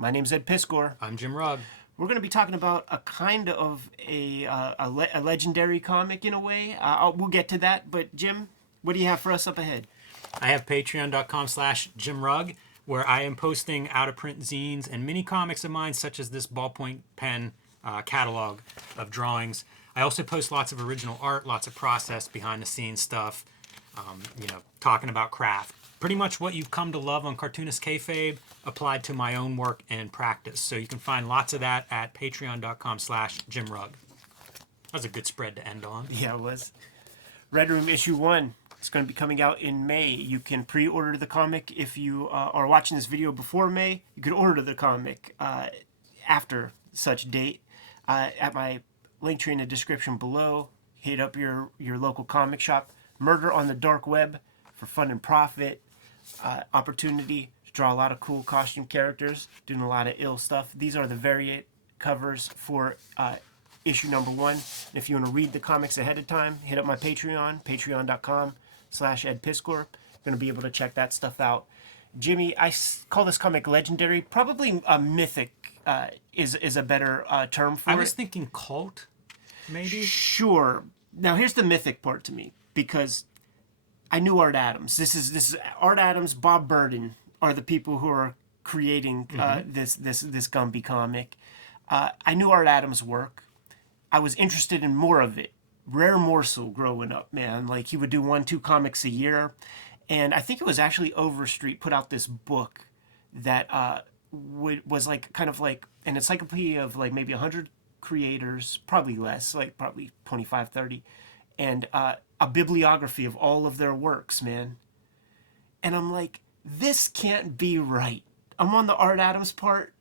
My name's Ed Piscor. I'm Jim Rugg. We're going to be talking about a kind of a legendary comic in a way. We'll get to that, but Jim, what do you have for us up ahead? I have patreon.com/JimRugg, where I am posting out-of-print zines and mini comics of mine, such as this ballpoint pen catalog of drawings. I also post lots of original art, lots of process, behind-the-scenes stuff, talking about craft. Pretty much what you've come to love on Cartoonist Kayfabe applied to my own work and practice. So you can find lots of that at patreon.com/JimRugg. That was a good spread to end on. Yeah, it was. Red Room issue 1. It's going to be coming out in May. You can pre-order the comic if you are watching this video before May. You can order the comic after such date at my link tree in the description below. Hit up your local comic shop. Murder on the Dark Web for fun and profit. Opportunity to draw a lot of cool costume characters, doing a lot of ill stuff. These are the variant covers for issue number 1. And if you want to read the comics ahead of time, hit up my Patreon, patreon.com/EdPiscor. You're going to be able to check that stuff out. Jimmy, I call this comic legendary. Probably mythic is a better term for it. I was thinking cult, maybe? Sure. Now, here's the mythic part to me, because I knew Art Adams. This is Art Adams, Bob Burden are the people who are creating this Gumby comic. I knew Art Adams' work. I was interested in more of it. Rare morsel growing up, man. Like, he would do 1-2 comics a year. And I think it was actually Overstreet put out this book that was like kind of like an encyclopedia of like maybe 100 creators, probably less, like probably 25, 30. And a bibliography of all of their works, man. And I'm like, this can't be right. I'm on the Art Adams part,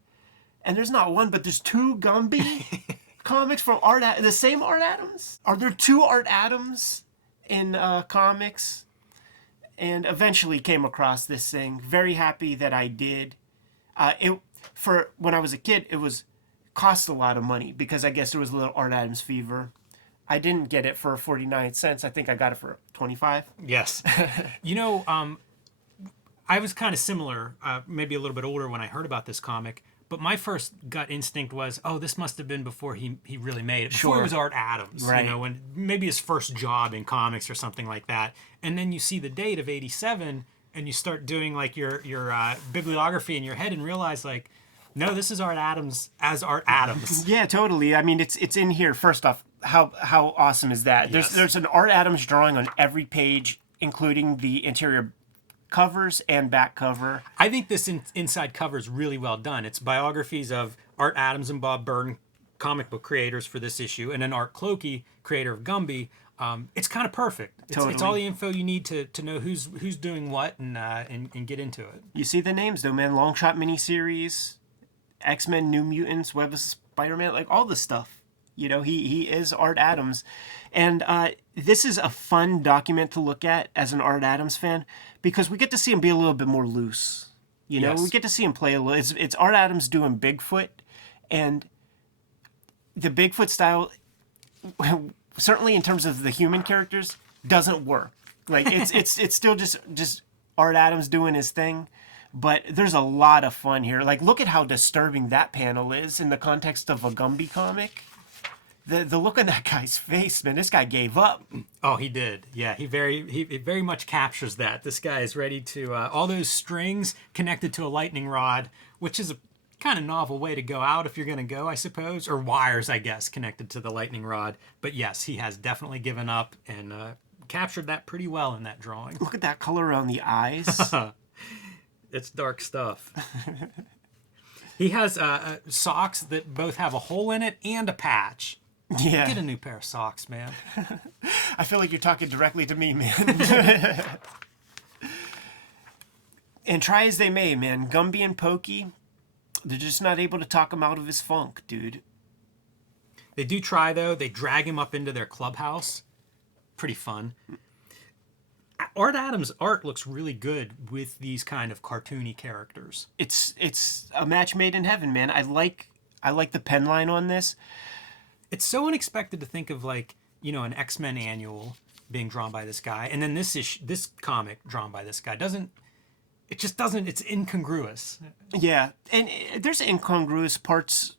and there's not one, but there's 2 Gumby comics from the same Art Adams? Are there 2 Art Adams in comics? And eventually came across this thing. Very happy that I did. For when I was a kid, it cost a lot of money, because I guess there was a little Art Adams fever. I didn't get it for 49 cents. I think I got it for 25. Yes. I was kind of similar, maybe a little bit older when I heard about this comic. But my first gut instinct was, oh, this must have been before he really made it. Before it was Art Adams, right. When maybe his first job in comics or something like that. And then you see the date of 87, and you start doing like your bibliography in your head and realize, like, no, this is Art Adams as Art Adams. Yeah, totally. I mean, it's in here. First off, how awesome is that? Yes. There's an Art Adams drawing on every page, including the interior covers and back cover. I think this inside cover is really well done. It's biographies of Art Adams and Bob Burden, comic book creators for this issue, and then Art Clokey, creator of Gumby. It's kind of perfect. It's all the info you need to know who's doing what and get into it. You see the names though, man. Long Shot miniseries, X-Men, New Mutants, Web of Spider-Man, like all this stuff. He is Art Adams. And this is a fun document to look at as an Art Adams fan, because we get to see him be a little bit more loose. Yes. We get to see him play a little. It's Art Adams doing Bigfoot, and the Bigfoot style, certainly in terms of the human characters, doesn't work. Like, it's still just Art Adams doing his thing. But there's a lot of fun here. Like, look at how disturbing that panel is in the context of a Gumby comic. The look on that guy's face, man, this guy gave up. Oh, he did. Yeah, he very much captures that. This guy is ready to, all those strings connected to a lightning rod, which is a kind of novel way to go out if you're going to go, I suppose. Or wires, I guess, connected to the lightning rod. But yes, he has definitely given up and captured that pretty well in that drawing. Look at that color around the eyes. It's dark stuff. He has socks that both have a hole in it and a patch. Yeah. Get a new pair of socks, man. I feel like you're talking directly to me, man. And try as they may, man, Gumby and Pokey, they're just not able to talk him out of his funk, dude. They do try, though. They drag him up into their clubhouse. Pretty fun. Art Adams' art looks really good with these kind of cartoony characters. It's a match made in heaven, man. I like the pen line on this. It's so unexpected to think of, like, an X-Men annual being drawn by this guy, and then this comic drawn by this guy. it just doesn't. It's incongruous. Yeah, and there's incongruous parts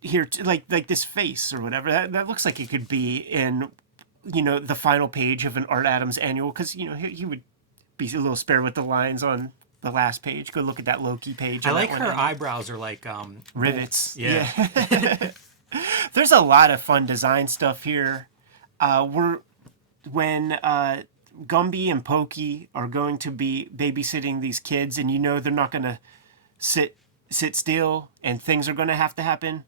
here, too, like this face or whatever. That looks like it could be in, the final page of an Art Adams annual, because he would be a little spare with the lines on the last page. Go look at that Loki page. I like her eyebrows are like rivets. Yeah. There's a lot of fun design stuff here. When Gumby and Pokey are going to be babysitting these kids, and they're not going to sit still, and things are going to have to happen.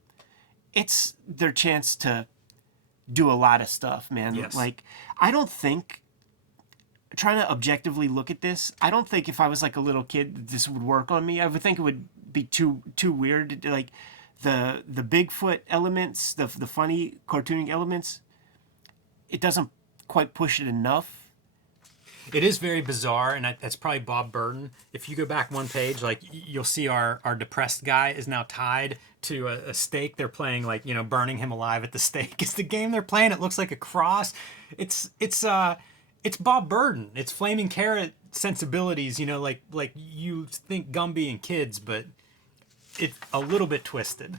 It's their chance to do a lot of stuff, man. Yes. Like, I don't think, trying to objectively look at this, I don't think if I was like a little kid, this would work on me. I would think it would be too weird. Like the Bigfoot elements, the funny cartooning elements, it doesn't quite push it enough. It is very bizarre, and that's probably Bob Burden. If you go back one page, like you'll see our depressed guy is now tied to a stake. They're playing like burning him alive at the stake. It's the game they're playing. It looks like a cross. It's Bob Burden. It's Flaming Carrot sensibilities. Like you think Gumby and kids, but it's a little bit twisted.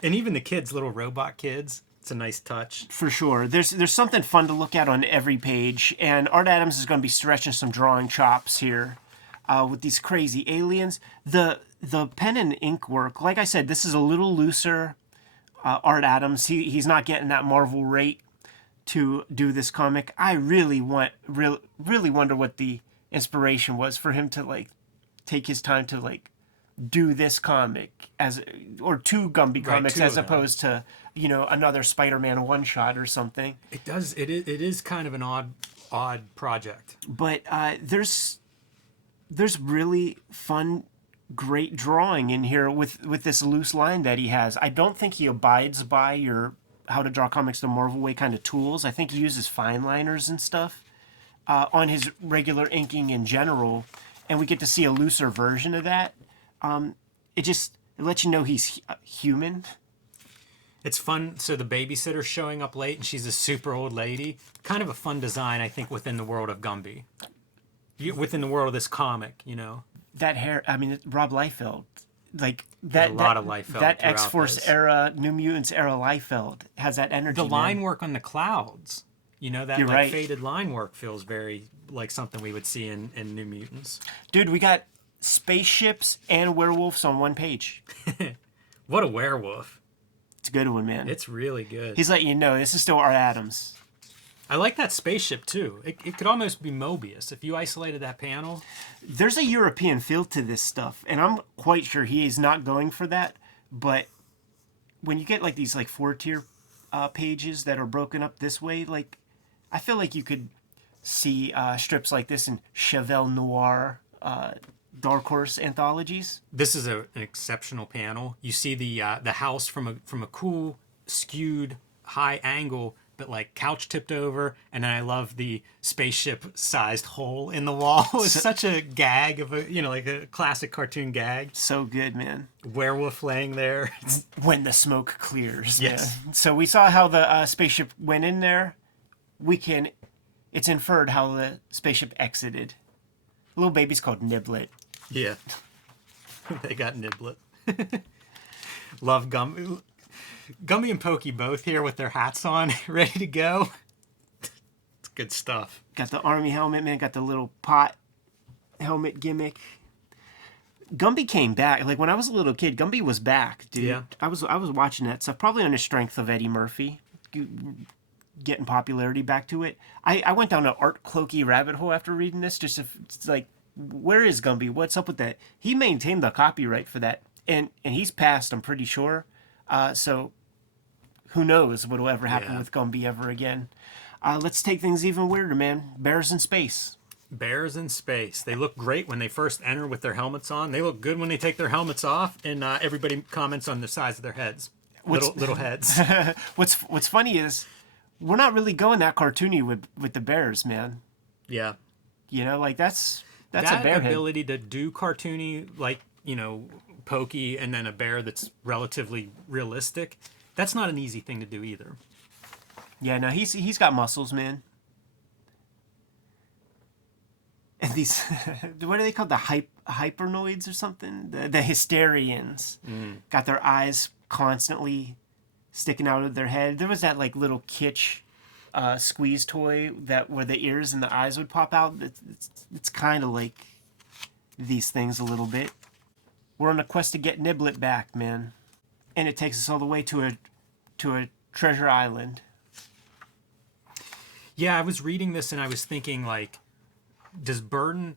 And even the kids, little robot kids. It's a nice touch. For sure. There's something fun to look at on every page, and Art Adams is going to be stretching some drawing chops here with these crazy aliens. The pen and ink work, like I said, this is a little looser. Art Adams, he's not getting that Marvel rate to do this comic. I really wonder what the inspiration was for him to like take his time to like do this comic or two Gumby comics as opposed to another Spider-Man one shot or something. It is kind of an odd project. But there's really fun, great drawing in here with this loose line that he has. I don't think he abides by your how to draw comics the Marvel way kind of tools. I think he uses fine liners and stuff on his regular inking in general, and we get to see a looser version of that. It lets you know he's human. It's fun. So the babysitter's showing up late, and she's a super old lady. Kind of a fun design, I think, within the world of Gumby. Within the world of this comic, That hair, I mean, Rob Liefeld. Like that, a lot of Liefeld. That X-Force era, New Mutants era Liefeld has that energy. The line work on the clouds, that You're right. faded line work feels very like something we would see in New Mutants. Dude, we got spaceships and werewolves on one page. What a werewolf. It's a good one, man. It's really good. He's letting you know this is still Art Adams. I like that spaceship too. It could almost be Mobius if you isolated that panel. There's a European feel to this stuff, and I'm quite sure he is not going for that. But when you get like these like 4-tier pages that are broken up this way, like I feel like you could see strips like this in Chevelle Noir, Dark Horse anthologies. This is an exceptional panel. You see the house from a cool skewed high angle, but like couch tipped over, and then I love the spaceship-sized hole in the wall. It's such a gag of like a classic cartoon gag. So good, man. Werewolf laying there. When the smoke clears. Yes. Man. So we saw how the spaceship went in there. It's inferred how the spaceship exited. Little baby's called Niblet. Yeah. They got Niblet. Love Gumby. Gumby and Pokey both here with their hats on, ready to go. It's good stuff. Got the army helmet, man. Got the little pot helmet gimmick. Gumby came back. Like when I was a little kid, Gumby was back, dude. Yeah. I was watching that stuff, probably on the strength of Eddie Murphy, getting popularity back to it. I went down an Art Clokey rabbit hole after reading this. It's like, where is Gumby? What's up with that? He maintained the copyright for that, and he's passed, I'm pretty sure. So who knows what will ever happen with Gumby ever again. Let's take things even weirder, man. Bears in space. Bears in space. They look great when they first enter with their helmets on. They look good when they take their helmets off, and everybody comments on the size of their heads. Little heads. What's funny is we're not really going that cartoony with the bears, man. Yeah. Like that's that a bear ability to do cartoony, like, Pokey, and then a bear that's relatively realistic. That's not an easy thing to do either. Yeah, no, he's got muscles, man. And these, what are they called? The hypernoids or something? The hysterians. Got their eyes constantly sticking out of their head. There was that like little kitsch squeeze toy that where the ears and the eyes would pop out. It's kind of like these things a little bit. We're on a quest to get Niblet back, man. And it takes us all the way to a treasure island. Yeah, I was reading this and I was thinking, like, does Burden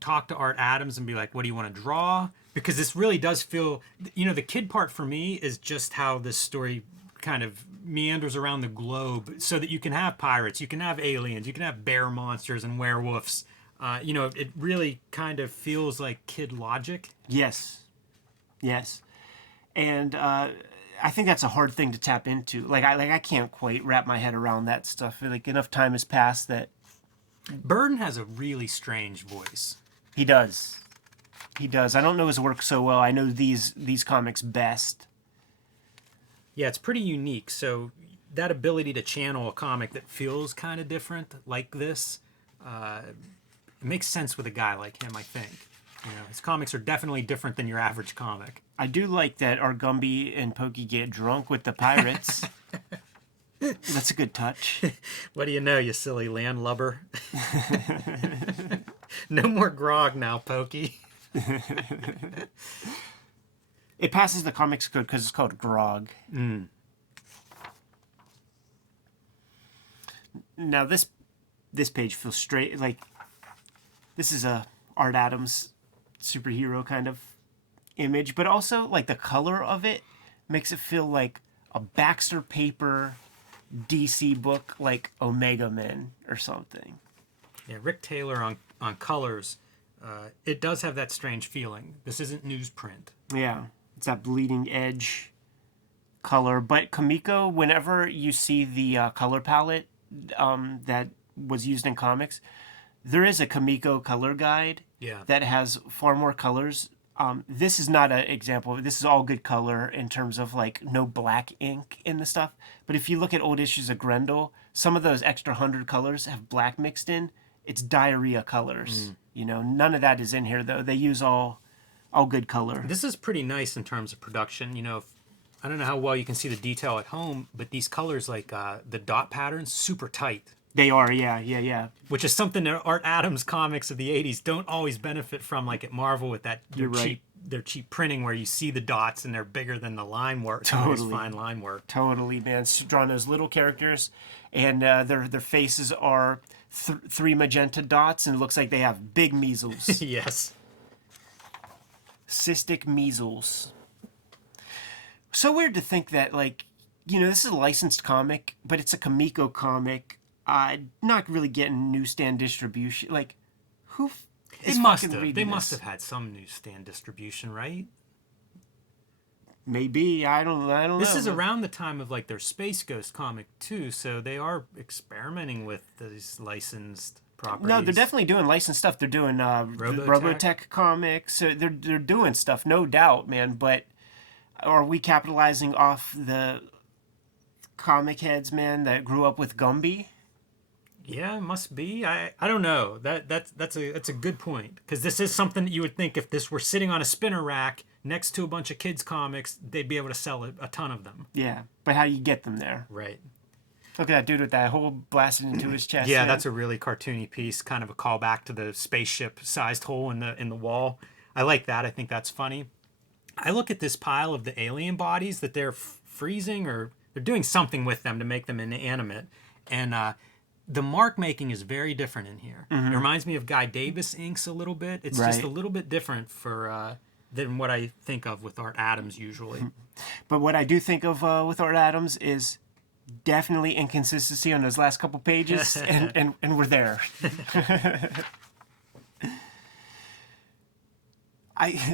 talk to Art Adams and be like, what do you want to draw? Because this really does feel, the kid part for me is just how this story kind of meanders around the globe so that you can have pirates, you can have aliens, you can have bear monsters and werewolves. It really kind of feels like kid logic. Yes. And I think that's a hard thing to tap into. I can't quite wrap my head around that stuff. Like, enough time has passed that... Burden has a really strange voice. He does. I don't know his work so well. I know these comics best. Yeah, it's pretty unique. So that ability to channel a comic that feels kind of different like this, it makes sense with a guy like him, I think. His comics are definitely different than your average comic. I do like that our Gumby and Pokey get drunk with the pirates. That's a good touch. What do you know, you silly landlubber? No more grog now, Pokey. It passes the comics code because it's called Grog. Now this page feels straight like this is a Art Adams superhero kind of image, but also like the color of it makes it feel like a Baxter Paper DC book, like Omega Men or something. Yeah, Rick Taylor on colors. It does have that strange feeling. This isn't newsprint. Yeah, it's that bleeding edge color. But Kamiko, whenever you see the color palette that was used in comics, there is a Kamiko color guide that has far more colors. This is not an example. This is all good color in terms of like no black ink in the stuff. But if you look at old issues of Grendel, some of those extra 100 colors have black mixed in. It's diarrhea colors. None of that is in here though. They use all good color. This is pretty nice in terms of production. I don't know how well you can see the detail at home, but these colors, like the dot patterns, super tight. They are, yeah. Which is something that Art Adams comics of the 80s don't always benefit from, like at Marvel with that their cheap printing where you see the dots and they're bigger than the line work. Totally. Fine line work. Totally, man. It's drawing those little characters, and their faces are three magenta dots, and it looks like they have big measles. Yes. Cystic measles. So weird to think that, this is a licensed comic, but it's a Kamiko comic. Not really getting newsstand distribution. Like, who is fucking reading this? They must have had some newsstand distribution, right? Maybe. I don't know. This is around the time of like their Space Ghost comic too, so they are experimenting with these licensed properties. No, they're definitely doing licensed stuff. They're doing Robotech comics. So they're doing stuff, no doubt, man. But are we capitalizing off the comic heads, man, that grew up with Gumby? Yeah, it must be. I don't know. That's a good point, because this is something that you would think if this were sitting on a spinner rack next to a bunch of kids comics, they'd be able to sell a ton of them. Yeah, but how do you get them there? Right. Look at that dude with that hole blasted into his chest. Yeah, man. that's a really cartoony piece, kind of a callback to the spaceship-sized hole in the wall. I like that. I think that's funny. I look at this pile of the alien bodies that they're freezing, or they're doing something with them to make them inanimate, and the mark making is very different in here. Mm-hmm. It reminds me of Guy Davis inks a little bit. It's just a little bit different than what I think of with Art Adams usually. But what I do think of with Art Adams is definitely inconsistency on those last couple pages, and we're there.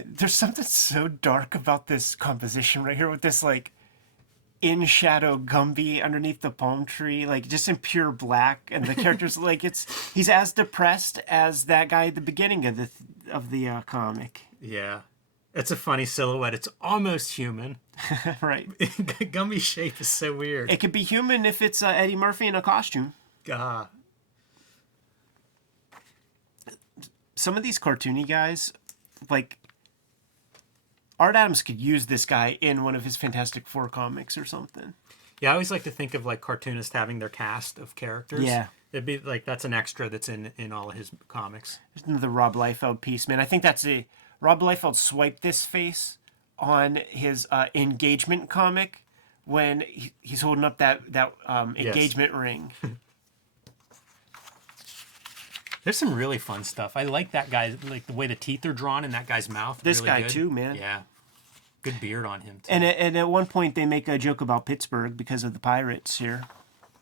There's something so dark about this composition right here with this in shadow Gumby underneath the palm tree, just in pure black, and the characters he's as depressed as that guy at the beginning of the comic. Yeah, it's a funny silhouette. It's almost human. Right. Gumby's shape is so weird. It could be human if it's Eddie Murphy in a costume. some of these cartoony guys, like Art Adams could use this guy in one of his Fantastic Four comics or something. Yeah, I always like to think of like Cartoonist having their cast of characters. Yeah. It'd be like that's an extra that's in all of his comics. There's another Rob Liefeld piece, man. I think that's Rob Liefeld swiped this face on his engagement comic when he's holding up that engagement ring. There's some really fun stuff. I like that guy, like the way the teeth are drawn in that guy's mouth. This really guy good. too, man. Yeah. Good beard on him, too. And at one point, they make a joke about Pittsburgh because of the Pirates here.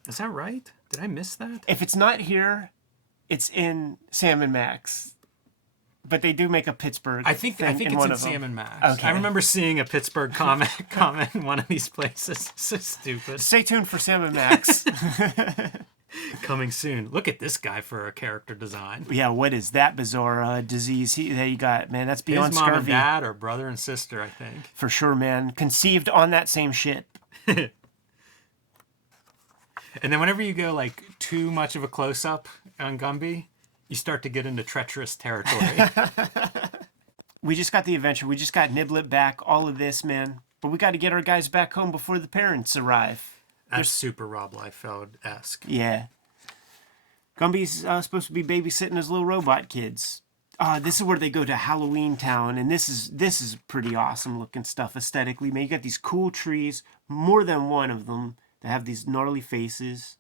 Is that right? Did I miss that? If it's not here, it's in Sam and Max. But they do make a Pittsburgh. I think it's in Sam and Max. Okay. I remember seeing a Pittsburgh comment in one of these places. So stupid. Stay tuned for Sam and Max. Coming soon. Look at this guy for a character design. Yeah, what is that bizarre disease that you got, man? That's beyond His mom scurvy. and dad or brother and sister, I think. For sure, man. Conceived on that same ship. And then whenever you go like too much of a close-up on Gumby, you start to get into treacherous territory. We just got the adventure. We just got Niblet back. All of this, man. But we got to get our guys back home before the parents arrive. That's super Rob Liefeld-esque. Yeah. Gumby's supposed to be babysitting his little robot kids. This is where they go to Halloween Town, and this is pretty awesome looking stuff aesthetically, man. You got these cool trees, more than one of them, that have these gnarly faces.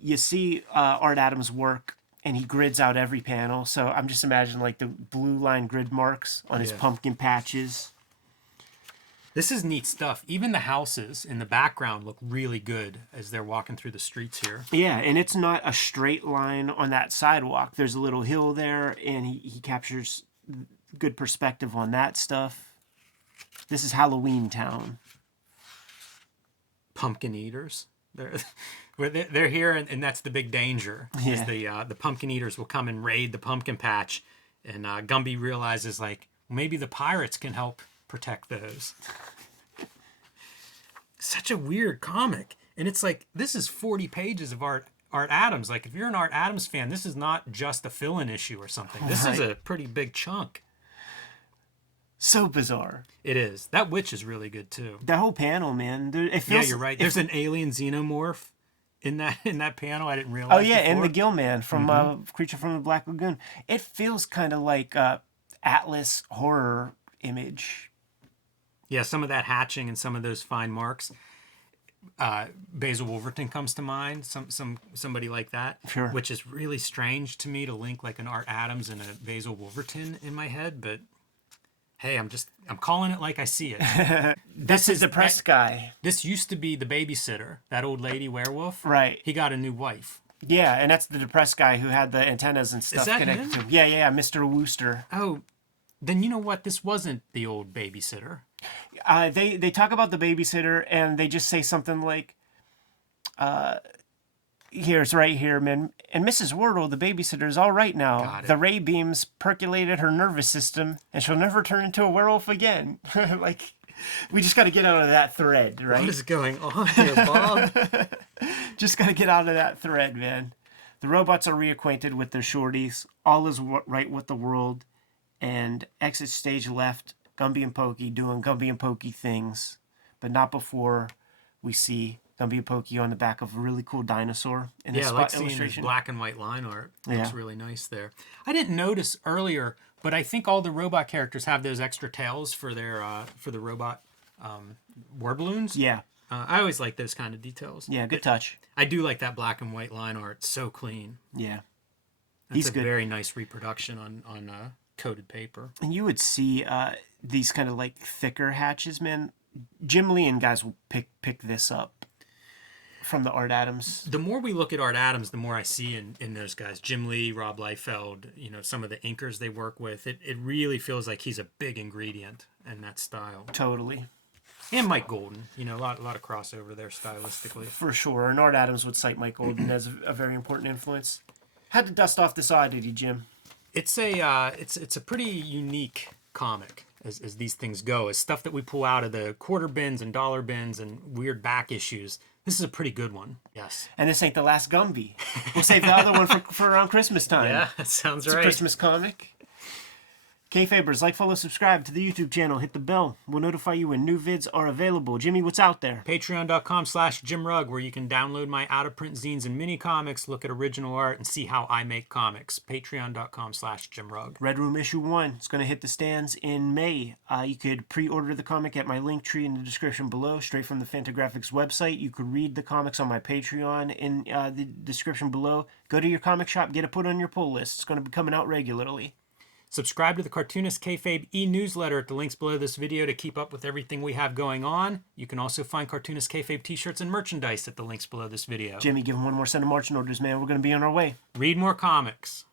You see Art Adams' work, and he grids out every panel. So I'm just imagining like the blue line grid marks on his pumpkin patches. This is neat stuff. Even the houses in the background look really good as they're walking through the streets here. Yeah, and it's not a straight line on that sidewalk. There's a little hill there, and he captures good perspective on that stuff. This is Halloween Town. Pumpkin eaters. They're here, and that's the big danger. Yeah. Is the pumpkin eaters will come and raid the pumpkin patch, and Gumby realizes like maybe the pirates can help protect those. Such a weird comic, and it's like this is 40 pages of Art Adams. Like if you're an Art Adams fan, this is not just a fill-in issue or something. This is a pretty big chunk. So bizarre. It is. That witch is really good too. That whole panel, man. It feels, Yeah, you're right. There's an alien xenomorph in that panel. I didn't realize. Oh yeah, before. and the Gill Man from Creature from the Black Lagoon. It feels kind of like Atlas horror image. Yeah, some of that hatching and some of those fine marks. Basil Wolverton comes to mind. Somebody like that. Sure. Which is really strange to me to link like an Art Adams and a Basil Wolverton in my head, but hey, I'm calling it like I see it. This is a depressed guy. This used to be the babysitter, that old lady werewolf. Right. He got a new wife. Yeah, and that's the depressed guy who had the antennas and stuff that connected him? to him. Yeah, Mr. Wooster. Oh, then you know what? This wasn't the old babysitter. They talk about the babysitter, and they just say something like, here's right here, man. And Mrs. Wordle, the babysitter, is all right now. Got it. The ray beams percolated her nervous system, and she'll never turn into a werewolf again. Like, we just got to get out of that thread, right? What is going on here, Bob? Just got to get out of that thread, man. The robots are reacquainted with their shorties. All is right with the world. And exit stage left, Gumby and Pokey doing Gumby and Pokey things. But not before we see Gumby and Pokey on the back of a really cool dinosaur in this Yeah, I like seeing illustration. this black and white line art. Yeah. Looks really nice there. I didn't notice earlier, but I think all the robot characters have those extra tails for their for the robot war balloons. Yeah, I always like those kind of details. yeah, good touch. I do like that black and white line art. So clean. Yeah. That's He's a good. very nice reproduction on coated paper. And you would see these kind of like thicker hatches, man. Jim Lee and guys will pick this up from the Art Adams. The more we look at Art Adams, the more I see in those guys. Jim Lee, Rob Liefeld, some of the inkers they work with. It really feels like he's a big ingredient in that style. Totally. And Mike Golden, a lot of crossover there stylistically. For sure. And Art Adams would cite Mike Golden as a very important influence. Had to dust off this oddity, Jim. It's a pretty unique comic as these things go. As stuff that we pull out of the quarter bins and dollar bins and weird back issues. This is a pretty good one. Yes. And this ain't the last Gumby. We'll save the other one for around Christmas time. Yeah, that sounds It's right. a Christmas comic. Kayfabers, like, follow, subscribe to the YouTube channel. Hit the bell. We'll notify you when new vids are available. Jimmy, what's out there? Patreon.com/JimRugg, where you can download my out-of-print zines and mini comics, look at original art, and see how I make comics. Patreon.com/JimRugg. Red Room issue 1. It's going to hit the stands in May. You could pre-order the comic at my link tree in the description below, straight from the Fantagraphics website. You could read the comics on my Patreon in the description below. Go to your comic shop, get it put on your pull list. It's going to be coming out regularly. Subscribe to the Cartoonist Kayfabe e-newsletter at the links below this video to keep up with everything we have going on. You can also find Cartoonist Kayfabe t-shirts and merchandise at the links below this video. Jimmy, give him one more set of marching orders, man. We're going to be on our way. Read more comics.